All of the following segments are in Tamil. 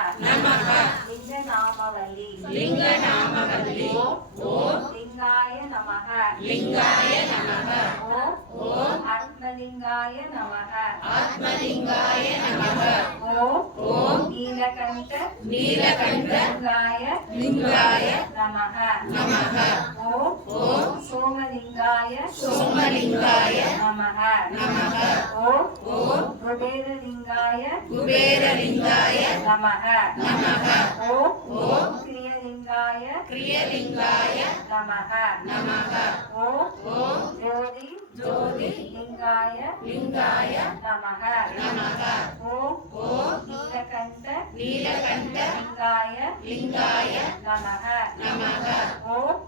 நமஹ லிங்கநாமவல்லி லிங்கநாமவல்லி ஓம் லிங்காய நமஹ லிங்காய நமஹ ஓம் ஆத்மலிங்காய நமஹ ஆத்மலிங்காய நமஹ ஓம் நீலகண்ட நீலகண்ட லிங்காய லிங்காய நமஹ நமஹ ஓம் சோமலிங்காய சோமலிங்காய நமஹ நமஹ ஓம் குபேரலிங்காய நமஹ நமஹ ஓம் கிரியலிங்காய கிரியலிங்காய நமஹ நமஹ ஓம் ஜோதி லிங்காய நமஹ நமஹ ஓம் நீலகண்ட நீலகண்ட லிங்காய நமஹ நமஹ ஓம்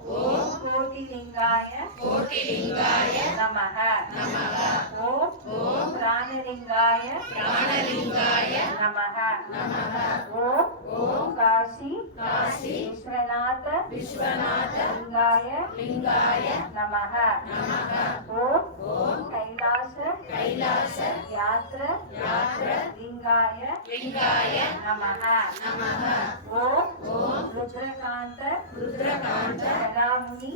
கோட்டிலிங்காய கோட்டிலிங்காய நமஹ நமஹ ஓம் பிராணலிங்காய பிராணலிங்காய நமஹ நமஹ ஓம் காசி காசி விஸ்வநாத விஸ்வநாத லிங்காய நமஹ நமஹ ஓம் கைலாச யாத்ர லிங்காய நமஹ நமஹ ஓம் ருத்ரகாந்த ஜடாமுனி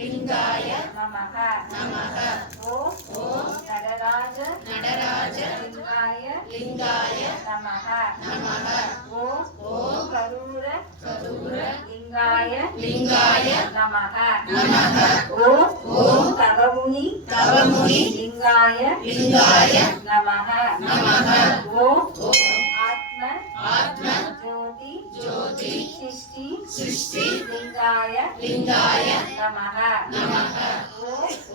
லிங்காய நமஹ நமஹ ஓம் நடராஜ லிங்காய நமஹ நமஹ ஓம் கரூர லிங்காய நமஹ நமஹ ஓம் தவமுனி லிங்காய நமஹ நமஹ ஓம் ஆத்ம ஜோதி சிருஷ்டி லிங்காய நமஹ நமஹ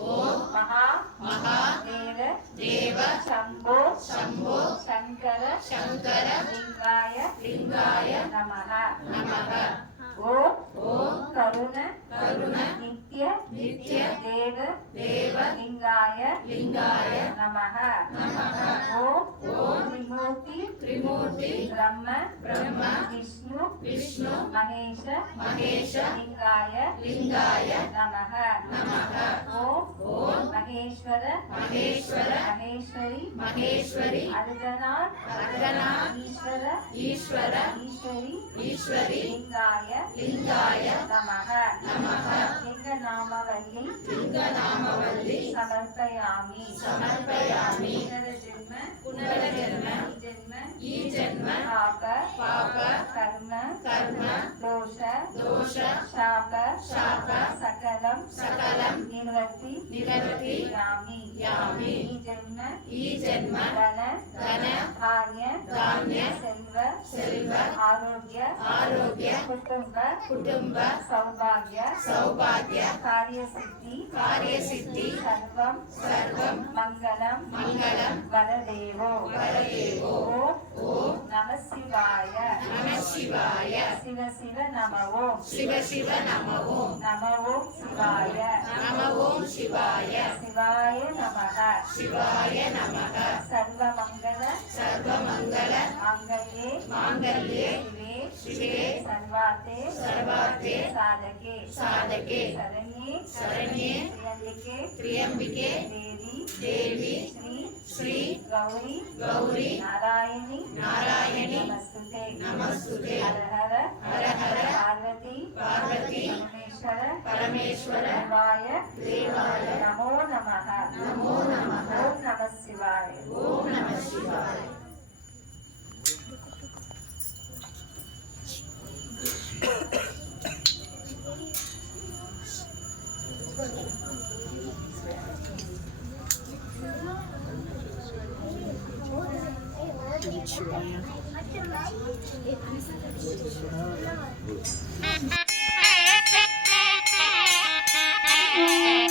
ஓம் மகா தேவ சம்போ சங்கர லிங்காய நமஹ ஓம் கருண நித்ய தேவ லிங்காய நமஹ ஓம் திரிமூர்த்தி பிரம்ம விஷ்ணு மகேஷ லிங்காய நமஹ ஓம் மகேஸ்வரி அர்த்தனா ஈஸ்வரி லிங்காய நமஹ லிங்கநாமவல்லி சமர்ப்பயாமி புனரஜன்ம ஈஜன்ம பாப கர்ம தோஷ சாப சகலம் நிவர்த்தி யாமி ஈஜன்ம தன தானிய செல்வ ஆரோக்கிய குடும்ப சௌபாகிய காரியசித்தி சர்வம் மங்களம் வரதேவோ ஓம் நமசிவாய சிவ நம ஓம் சிவாய நமஹ சர்வமங்கல மாங்கல்யே சிவே சர்வார்த்தே சாதகே சரண்யே த்ரியம்பிகே தேவி ஸ்ரீ கௌரி நாராயணி நமஸ்துதே ஹர ஹர பார்வதி பரமேஸ்வர தேவாய நமோ நமஹ ஓம் நம சிவாய Thank you.